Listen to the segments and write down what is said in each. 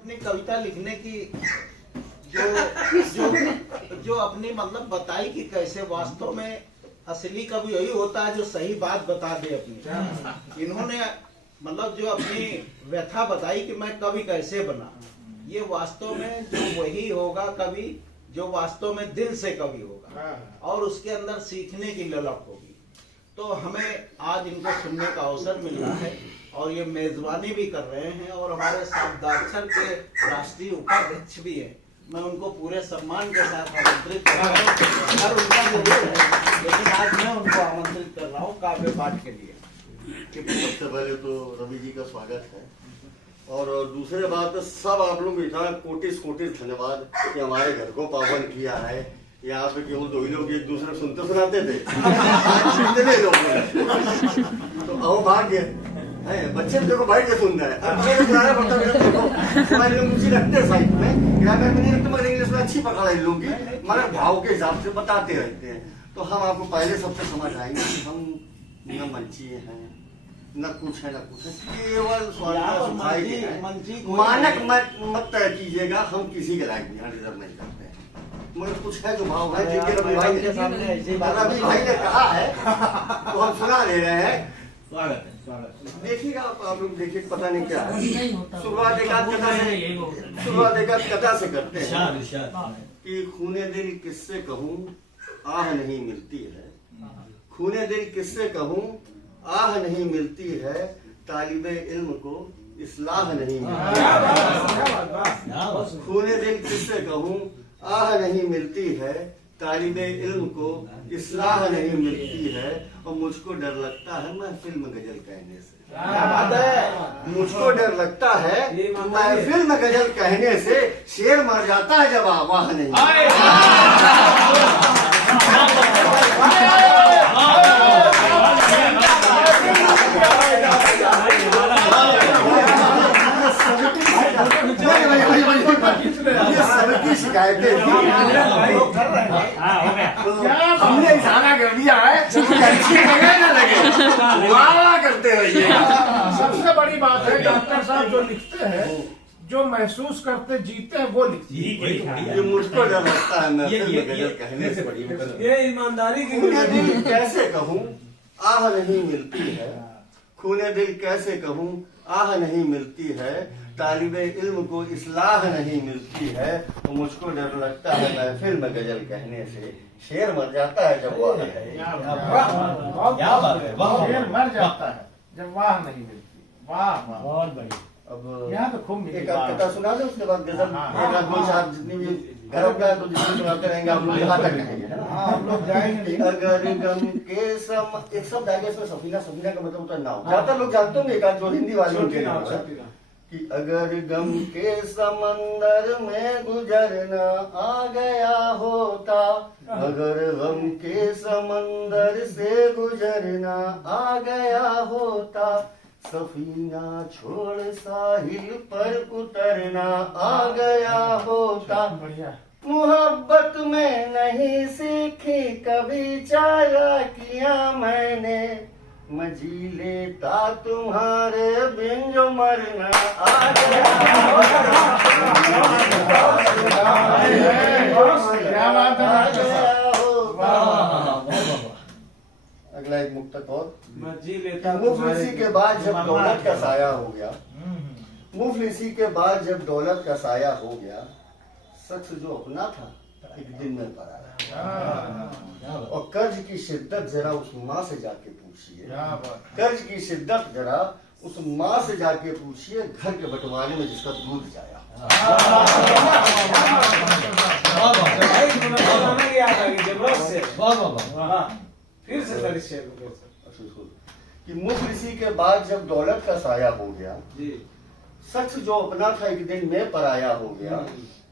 अपनी कविता लिखने की जो अपनी मतलब बताई कि कैसे वास्तव में असली कवि वही होता है जो सही बात बता दे अपनी। इन्होंने मतलब जो अपनी व्यथा बताई कि मैं कवि कैसे बना, ये वास्तव में जो वही होगा कवि जो वास्तव में दिल से कवि होगा और उसके अंदर सीखने की ललक होगी। तो हमें आज इनको सुनने का अवसर मिल रहा है और ये मेजबानी भी कर रहे हैं और हमारे शब्दाक्षर के राष्ट्रीय उपाध्यक्ष भी हैं। मैं उनको पूरे सम्मान के साथ आमंत्रित कर रहा हूँ। हर उनका जरूर है, लेकिन आज मैं उनको आमंत्रित कर रहा हूँ काव्य पाठ के लिए। सबसे पहले तो रवि जी का स्वागत है और दूसरे बात सब आप लोग इतना कोटिस धन्यवाद कि हमारे घर को पावन किया है। यहाँ पे केवल दो ही लोग एक दूसरे सुनते सुनाते थे, कितने लोग हैं। तो अहो भाग्य है, बच्चे देखो बैठ के सुन रहे हैं। अब मुझे सुनाना पड़ता है, देखो हमारे लोग मुझे रखते साइड में, ग्रामीण में नहीं रखते मगर इंग्लिश में अच्छी पकड़ है लोग की, मगर भाव के हिसाब से बताते रहते हैं। तो हम आपको पहले सबसे समझ आएंगे कि हम न मंचीय हैं न कुछ है न कुछ है, केवल मानक मत तय कीजिएगा। हम किसी के लायक यहाँ डिजर्व नहीं करते हैं, मगर कुछ है जो भाव है जिनके रवि भाई ने कहा है तो हम सुना ले रहे हैं। स्वागत है। देखिएगा आप लोग देखिए, पता नहीं क्या है। शुरुआत एकाध कथा से करते हैं कि खूने दिल किससे कहूँ आह नहीं मिलती है, खूने दिल किससे कहूँ आह नहीं मिलती है, तालिबे इल्म को इस्लाह नहीं मिलती है। खूने दिल किससे कहूँ आह नहीं मिलती है, तालिबे इल्म को इस्लाह नहीं मिलती है। और मुझको डर लगता है महफिल में गजल कहने से, मुझको डर लगता है महफिल में गजल कहने से, शेर मर जाता है जब आवाह नहीं। सबकी शिकायतें हमने इशारा कर दिया है, अच्छी लगे न लगे वाह करते रहिए। सबसे बड़ी बात है डॉक्टर साहब जो लिखते हैं, जो महसूस करते जीते हैं वो लिखते हैं। ये मुझको डर लगता है गजल कहने से बड़ी, ये ईमानदारी की दिल कैसे कहूँ आह नहीं मिलती है, खूने दिल कैसे कहूँ आह नहीं मिलती है, तालिबे इल्म को इस्लाह नहीं मिलती है। तो मुझको डर लगता है महफिल में गजल कहने से, शेर मर जाता है जब वाह नहीं। शेर मर जाता है जब वाह नहीं मिलती। वाह बहुत बढ़िया। अब यहाँ तो खूब एक कथा सुना दे, उसके बाद गजल एक आदमी साहब जितनी भी घर का तो जितनी सुनाते रहेंगे आप लोग यहाँ तक रहेंगे, हम लोग जाएंगे। अगर गम के सम एक शब्द आगे इसमें सफीना, सफीना का मतलब होता है नाव। ज्यादातर लोग जानते होंगे एक जो हिंदी वाले उनके नाम है कि अगर गम के समंदर में गुजरना आ गया होता, अगर गम के समंदर से गुजरना आ गया होता, सफीना छोड़ साहिल पर उतरना आ गया होता। मोहब्बत में नहीं सीखी कभी चालाकियां मैंने, मैं जी लेता तुम्हारे बिन जो मरना आ गया। अगला एक मुक्तक और, मुफलिसी के बाद जब दौलत का साया हो गया, मुफलिसी के बाद जब दौलत का साया हो गया, शख्स जो अपना था एक दिन में पराया। और कर्ज की शिद्दत जरा उस माँ से जाके पूछिए, कर्ज की शिद्दत जरा उस माँ से जाके पूछिए, घर के बंटवारे में जिसका दूध जाया। फिर से कि मुफलिसी के बाद जब दौलत का साया हो गया, शख्स जो अपना था एक दिन में पराया हो गया,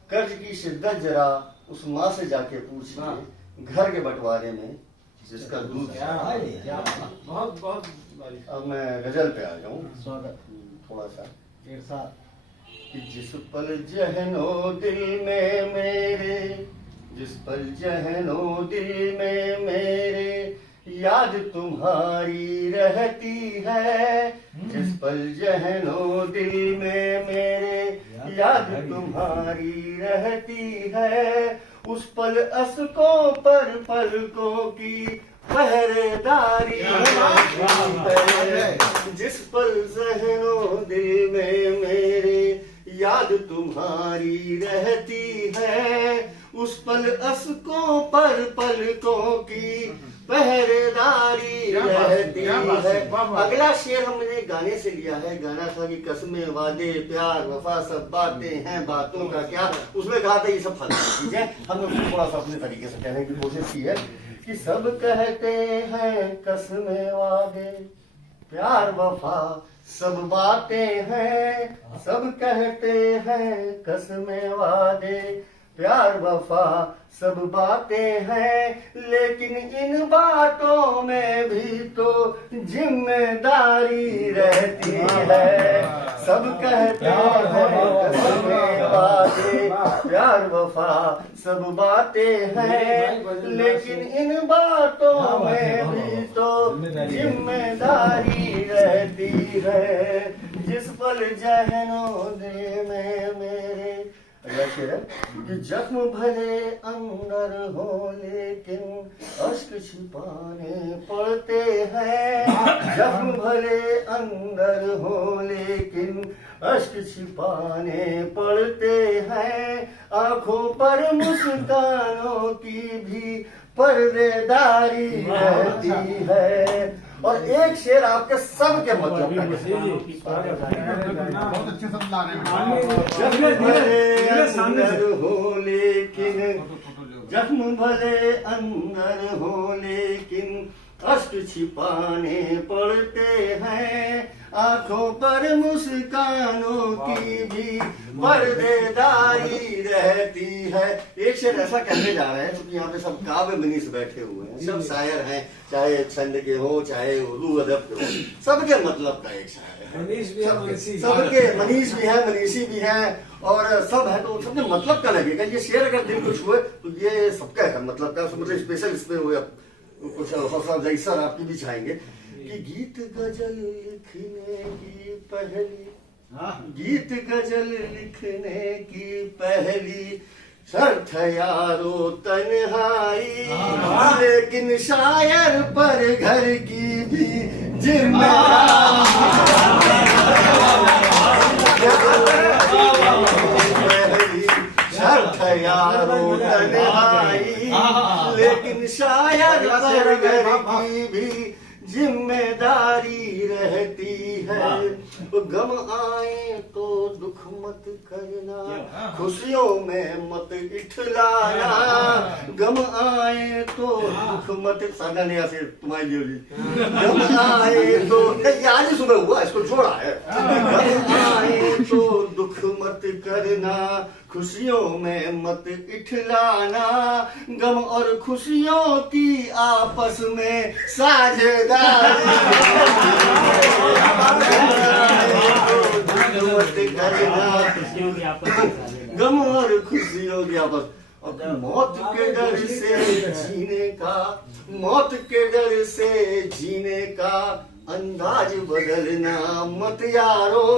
कर्ज की शिद्दत जरा उस माँ से जाके पूछिए, घर के बंटवारे में जिसका दूध। बहुत बहुत। अब मैं गजल पे आ जाऊँ थोड़ा सा कि जिस पल जहनो दिल में मेरे, जिस पल जहनो दिल में मेरे, याद तुम्हारी रहती है, जिस पल जहनो दिल में मेरे याद तुम्हारी रहती है, उस पल अस्कों पर पलकों की पहरेदारी है। जिस पल ज़हनों दिल में मेरे याद तुम्हारी रहती है, उस पल अस्कों पर पलकों की पहरेदारी रहती है। अगला शेर हमने गाने से लिया है। गाना था कि कसमें वादे प्यार वफा सब बातें हैं, बातों का क्या। उसमें कहा था ये सब फर्जी चीजें। हमने उसको थोड़ा सा अपने तरीके से कहने की कोशिश की है कि सब कहते हैं कसमें वादे प्यार वफा सब बातें हैं, सब कहते हैं कसमें वादे प्यार वफा सब बातें हैं, लेकिन इन बातों में भी तो जिम्मेदारी रहती है। सब कहते हैं कसमें वादे प्यार वफा सब बातें हैं, लेकिन इन बातों में भी तो जिम्मेदारी रहती है। जिस पल ज़हनों दिल में मेरे कि जख्म भले अंदर हो लेकिन अश्क छिपाने पड़ते हैं। जख्म भले अंदर हो लेकिन अश्क छिपाने पड़ते हैं। आंखों पर मुस्कानों की भी पर्देदारी रहती है। और एक शेर आपके सब के मतलब बहुत अच्छे शब्द ला रहे हो लेकिन जख्म भले अंदर हो लेकिन अश्क छिपाने पड़ते हैं। आंखों पर मुस्कानों की भी पर्देदारी रहती है। एक शेर ऐसा कहने जा रहे हैं क्योंकि यहाँ पे सब काव्य मनीष बैठे हुए हैं, सब शायर हैं, चाहे छंद के हो चाहे उर्दू अदब के हो, सबके मतलब का एक शायर है। सबके मनीष भी है, मनीषी भी है और सब है, तो सबके मतलब का लगेगा। ये शेर अगर दिल को छुए तो ये सबका है मतलब का, मतलब स्पेशल इसमें हुआ कुछ हौसला जैसा आपकी भी चाहेंगे कि गीत गजल लिखने की पहली, गीत गजल लिखने की पहली शर्त यारो तन्हाई, लेकिन शायर पर घर की भी जिम्मेदारी। शर्त यारो तन्हाई, लेकिन शायर पर घर की भी जिम्मेदारी रहती है। गम आए तो दुख मत करना, खुशियों में मत इठलाना। गम आए तो दुख मत, साधा नहीं आसे तुम्हारे लिए। गम आए तो आज ही सुबह हुआ, इसको छोड़ा है। गम आए तो दुख मत करना, खुशियों में मत इठलाना। गम और खुशियों की आपस में साझेदारी मत करना। गम और खुशियों की आपस, मौत के डर से जीने का, मौत के डर से जीने का अंदाज बदलना मत यारो।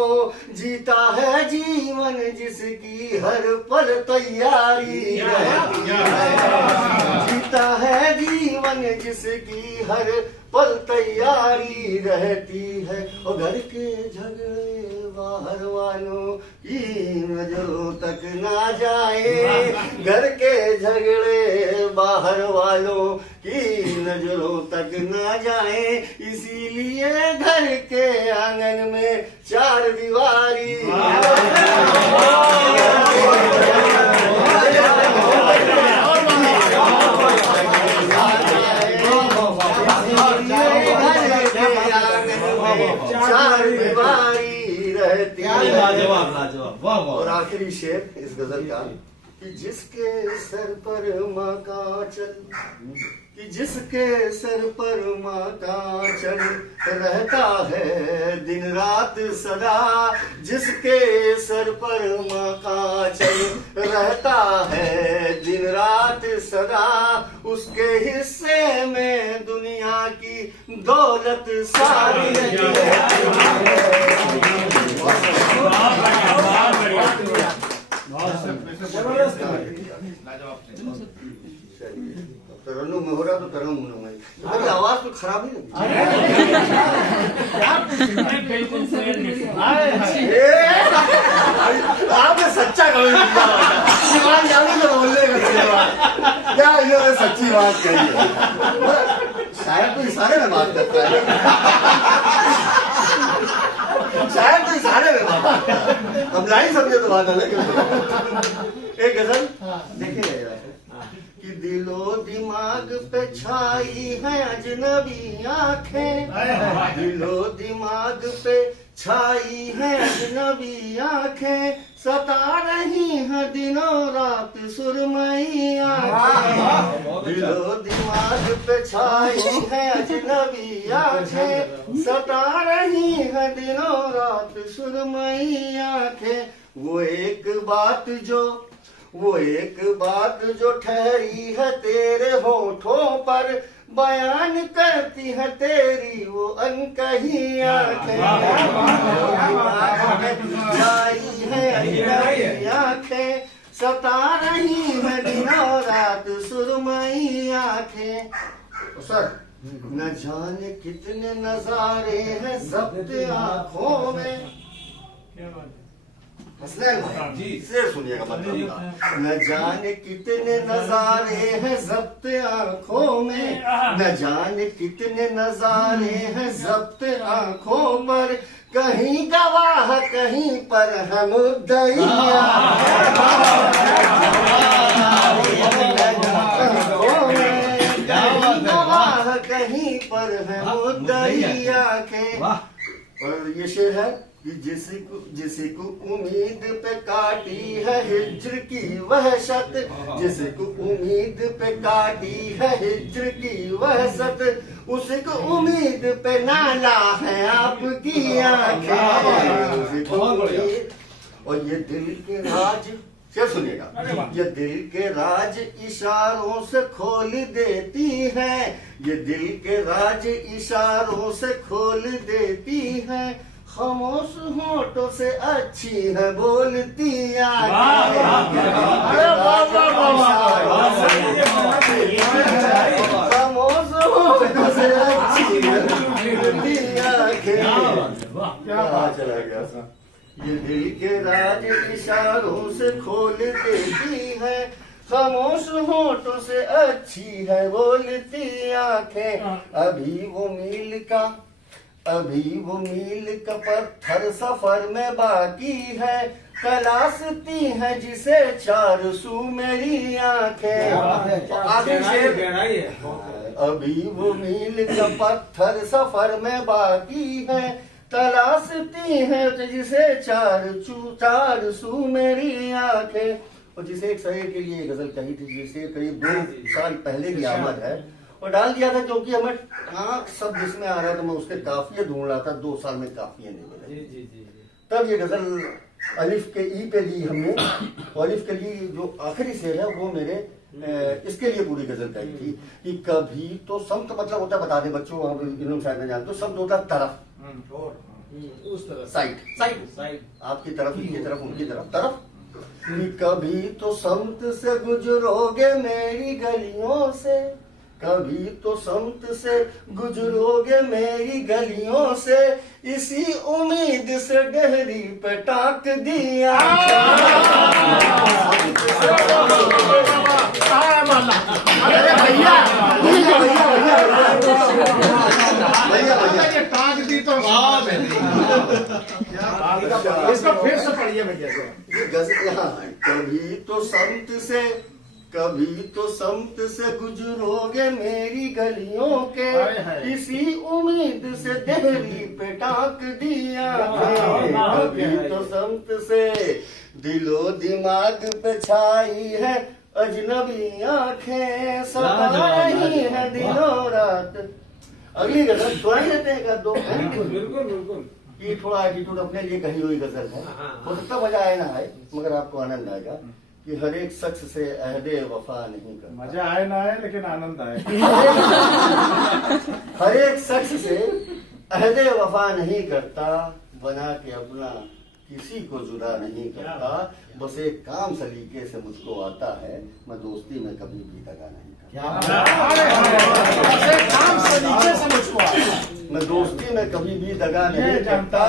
जीता है जीवन जिसकी हर पल तैयारी रहती है। जीता है जीवन जिसकी हर पल तैयारी रहती है। और घर के झगड़े बाहर वालों की नजरों तक ना जाए। घर के झगड़े बाहर वालों की नजरों तक ना जाए, इसीलिए घर के आंगन में चार दीवारी। चार दीवारी रहती है। और आखिरी शेर इस गजल का कि जिसके सर पर माँ का चल, कि जिसके सर पर माँ का चल रहता है दिन रात सदा। जिसके सर पर माँ का चल रहता है दिन रात सदा, उसके हिस्से में दुनिया की दौलत सारी। तरन्नुम में हो रहा तो तरन्नुम में मेरी आवाज तो खराब ही लगी। आपने सच्चा कभी बोलने क्या इन्होंने सच्ची बात कही है। शायद तो इशारे में बात करता है, शायद तो इशारे में बात, हम नहीं समझे तो बात अलग है। एक गजल देखिए कि दिलो दिमाग पे छाई है अजनबी आंखें, दिलो दिमाग पे छाई है अजनबी आंखें, सता रही है दिनों रात सुरमई आंखें। दिलो दिमाग पे छाई है अजनबी आंखें, सता रही है दिनों रात सुरमई आंखें। वो एक बात जो ठहरी है तेरे होठों पर, बयान करती है तेरी वो अनकही आंखें। छाई है अजनबी आंखें, सता रही है दिनों रात सुरमई आंखें। सर न जाने कितने नजारे हैं ज़ब्त आंखों में। जी शेर सुनिएगा मतलब न जाने कितने नजारे हैं ज़ब्त आंखों में, न जाने कितने नजारे हैं ज़ब्त आंखों पर, कहीं गवाह कहीं पर है मुद्दइया। गवाह कहीं पर है मुद्दइया के। और ये शेर है कि जिसको उम्मीद पे काटी है हिज्र की वहशत, जिसको उम्मीद पे काटी है हिज्र की वहशत, उसको उम्मीद पे नाला है आपकी आंखें। और ये दिल के राज, क्या सुनिएगा, ये दिल के राज इशारों से खोल देती है, ये दिल के राज इशारों से खोल देती है, खामोश होठों से अच्छी है बोलती आंखें। खामोश होठों से अच्छी है बोलती आंखें। चला गया। ये दिल के राज इशारों से खोल देती है, खामोश होठों से अच्छी है बोलती आंखें। अभी वो मील का पत्थर सफर में बाकी है, तलाशती है जिसे चार सू मेरी आंखें। अभी वो मील का पत्थर सफर में बाकी है, तलाशती है जिसे चार सू मेरी आंखें। और जिसे एक शहर के लिए गजल कही थी, जिसे करीब 2 साल पहले की आमद है, और डाल दिया था क्योंकि हमें आंख सब जिसमें आ रहा था, मैं उसके काफिये ढूंढ रहा था, 2 साल में काफिये नहीं मिले। तब ये गजल अलिफ के ई पे ली हमने, और अलिफ के लिए जो आखिरी शेर है वो मेरे इसके लिए पूरी गजल कही थी कि कभी तो समत मतलब होता है, बता दे बच्चों, इन्होंने शायद नहीं जानते, तो शब्द होता है तरफ, उस तरफ, साइड, आपकी तरफ, इनकी तरफ, उनकी तरफ। कभी तो समत से गुजरोगे मेरी गलियों से, कभी तो समत से गुजरोगे मेरी गलियों से, इसी उम्मीद से डहरी पे टाक दिया। अरे भैया टाक दी तो इसको फिर से पढ़िए भैया। कभी तो समत से गुजरोगे मेरी गलियों के, इसी उम्मीद से देहरी पे टाक दिया। कभी तो समत से दिलो दिमाग पे छाई है अजनबी आंखें, सता रही है दिनों रात। अगली गजल सुनाई देते हैं क्या? 2 बिल्कुल ये थोड़ा एटीट्यूड अपने लिए कही हुई गजल है, हो सकता मजा आए ना आए, मगर आपको आनंद आएगा कि हर एक शख्स से अहदे वफा नहीं करता। मजा आए ना आए लेकिन आनंद आए। हर एक शख्स से अहदे वफा नहीं करता, बना के अपना किसी को जुदा नहीं करता, बस एक काम सलीके से मुझको आता है, मैं दोस्ती में कभी भी दगा नहीं करता। काम सलीके से मुझको आता है। मैं दोस्ती में कभी भी दगा नहीं करता,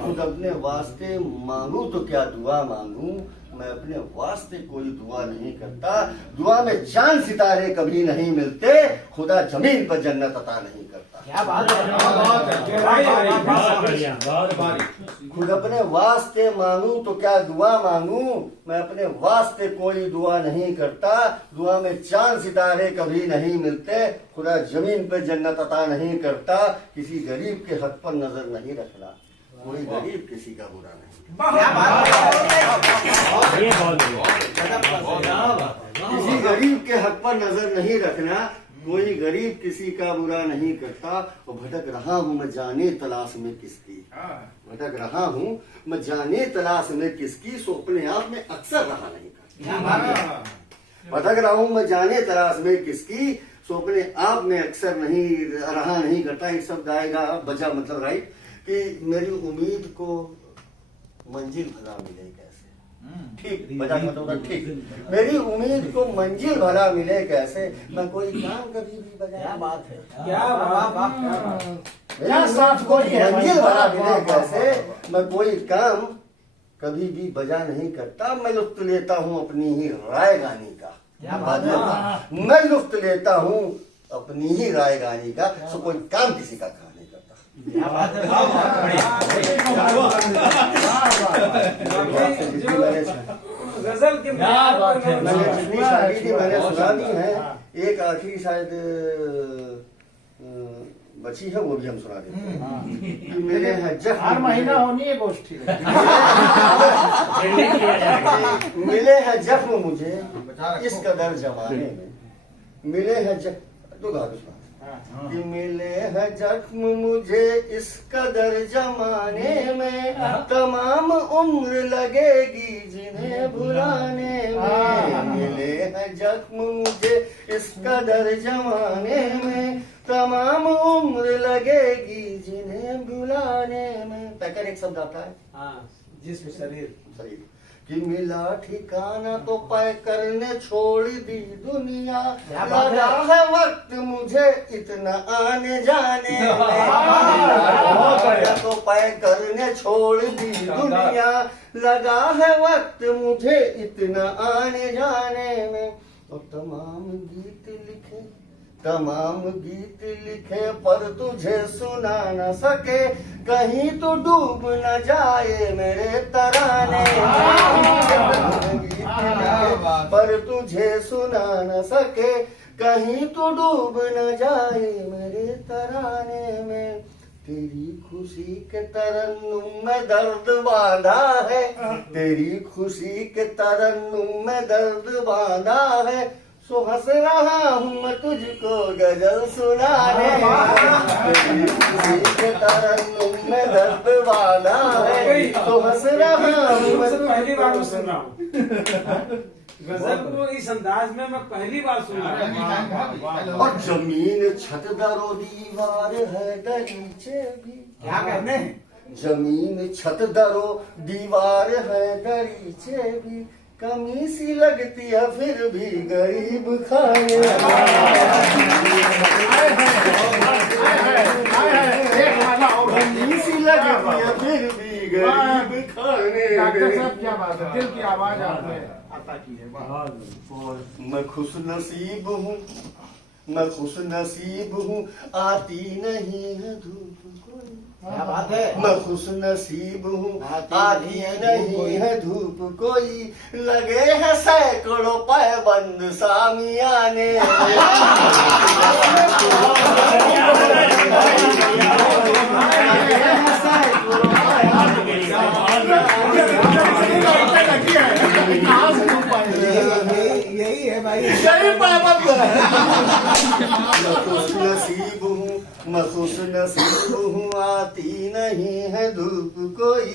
खुद अपने वास्ते मांगू तो क्या दुआ मांगू, मैं अपने वास्ते कोई दुआ नहीं करता। दुआ में चांद सितारे कभी नहीं मिलते, खुदा जमीन पर जन्नत अता नहीं करता। क्या बात है। खुद अपने वास्ते मांगू तो क्या दुआ मांगू, मैं अपने वास्ते कोई दुआ नहीं करता। दुआ में चांद सितारे कभी नहीं मिलते, खुदा जमीन पे जन्नत अता नहीं करता। किसी गरीब के हक पर नजर नहीं रखना, कोई गरीब किसी का बुरा नहीं। किसी गरीब के हक पर नजर नहीं रखना, कोई गरीब किसी का बुरा नहीं करता। और भटक रहा हूँ मैं जाने तलाश में किसकी, भटक रहा हूँ मैं जाने तलाश में किसकी, सो अपने आप में अक्सर रहा नहीं करता। भटक रहा हूँ मैं जाने तलाश में किसकी, सो अपने आप में अक्सर नहीं रहा नहीं करता। एक शब्द आएगा बजा मतलब राइट कि मेरी उम्मीद को मंजिल भला मिले कैसे, ठीक बजा मतलब ठीक, मेरी उम्मीद को मंजिल भला मिले कैसे, मैं कोई काम कभी भी बजा। क्या बात है, क्या मेरी साथ कोई मंजिल भला मिले कैसे, मैं कोई काम कभी भी बजा नहीं करता। मैं लुत्फ लेता हूँ अपनी ही राय गाने का, मैं लुत्फ लेता हूँ अपनी ही राय गाने का, सो कोई काम किसी का खा नहीं करता। गजल के जितनी शादी थी मैंने सुना दी है, एक आखिरी शायद बची है, वो भी हम सुना देते हैं। मेरे हैं जख्म, हर महीना होनी है गोष्ठी। मिले हैं जख्म मुझे इस कदर जमाने में, मिले हैं तो कि मिले हैं जख्म मुझे इस कदर जमाने में, तमाम उम्र लगेगी जिन्हें भुलाने में। मिले हैं जख्म मुझे इस कदर जमाने में, तमाम उम्र लगेगी जिन्हें भुलाने में। पैकर एक शब्द आता है जिसमें शरीर कि मिला ठिकाना तो पैकर ने छोड़ दी दुनिया, लगा है वक्त मुझे इतना आने जाने में। तो पैकर ने छोड़ दी दुनिया, लगा है वक्त मुझे इतना आने जाने में। तो तमाम गीत लिखे पर तुझे सुना न सके, कहीं तो डूब न जाए मेरे तराने में। गीत लिखे पर तुझे सुना न सके, कहीं तो डूब न जाए मेरे तराने में। तेरी खुशी के तरन्नुम में दर्द बांधा है, तेरी खुशी के तरन्नुम में दर्द बांधा है, सो हंस रहा हूँ मैं तुझको गजल सुनाने। तेरी खुशी के तरन्नुम में दर्द बांधा है, तो हंस रहा हूँ मैं पहली बार सुन रहा हूँ गजल को इस अंदाज में, मैं पहली बार सुन रहा हूँ। और जमीन छत दरो दीवार है दरीचे भी, क्या कहने, जमीन छत दरो दीवार है दरीचे भी, कमी सी लगती है फिर भी गरीब खाने। कमी सी लगती है फिर भी गरीब खाने। डॉक्टर साहब क्या बात है, दिल की आवाज आपने अता की है। मैं खुश नसीब हूँ, मैं खुश नसीब हूँ, आती नहीं है धूप कोई। क्या बात है, मैं खुश नसीब हूँ, आती नहीं है धूप कोई, लगे हैं सैकड़ों पैबंद सामियाने। यही है भाई, मैं खुश नसीब हूँ, महसूस नसीब हूँ आती नहीं है धूप कोई,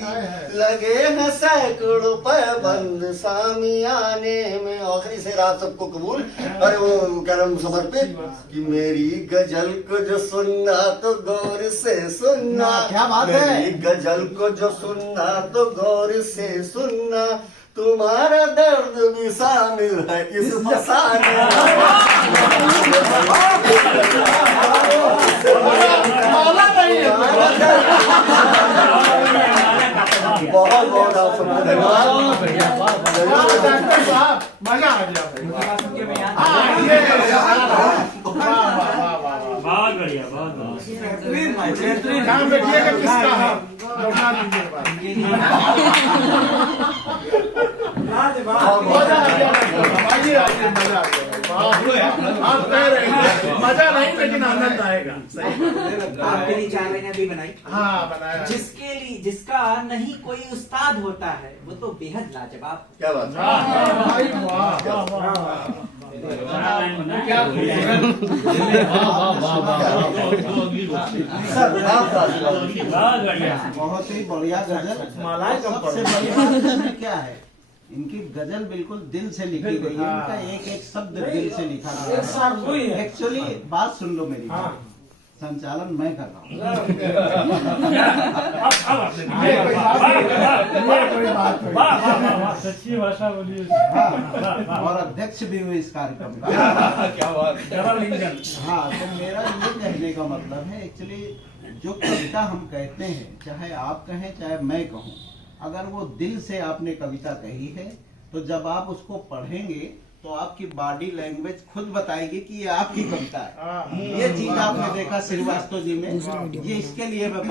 लगे हैं सैकड़ों पैबंद सामियाने में। आखिरी से रात सबको कबूल। अरे वो करम समर्पित कि मेरी गजल को जो सुनना तो गौर से सुनना, क्या बात है। मेरी गजल को जो सुनना तो गौर से सुनना, तुम्हारा दर्द भी शामिल है इस फसाने बहुत बहुत आपको धन्यवाद। डॉक्टर साहब मजा आ गया बहुत बढ़िया, बहुत बढ़िया। काम बैठिएगा किसका है लौटा दीजिए। मजा आ गया आइए आइए, मजा आ गया। आप कह रहे हैं मजा नहीं लेकिन आनंद आएगा। आपके लिए चाय मैंने अभी बनाई। हाँ बनाया। जिसका नहीं कोई उस्ताद होता है वो तो बेहद लाजवाब। क्या बात है। भाई वाह क्या बहुत ही बढ़िया गजल। मालाएं कम सबसे बड़ी बात इसमें क्या है, इनकी गजल बिल्कुल दिल से लिखी गई है। इनका एक एक शब्द दिल से लिखा गया है। एक्चुअली बात सुन लो मेरी, संचालन मैं कर रहा हूँ सच्ची भाषा बोलिए। और अध्यक्ष भी हुए इस कार्यक्रम का। क्या बात। हाँ, तो मेरा ये कहने का मतलब है, एक्चुअली जो कविता हम कहते हैं, चाहे आप कहें चाहे मैं कहूँ, अगर वो दिल से आपने कविता कही है तो जब आप उसको पढ़ेंगे तो आपकी बॉडी लैंग्वेज खुद बताएगी कि ये आपकी कविता है। ये चीज आपने देखा श्रीवास्तव जी में, ये इसके लिए मैं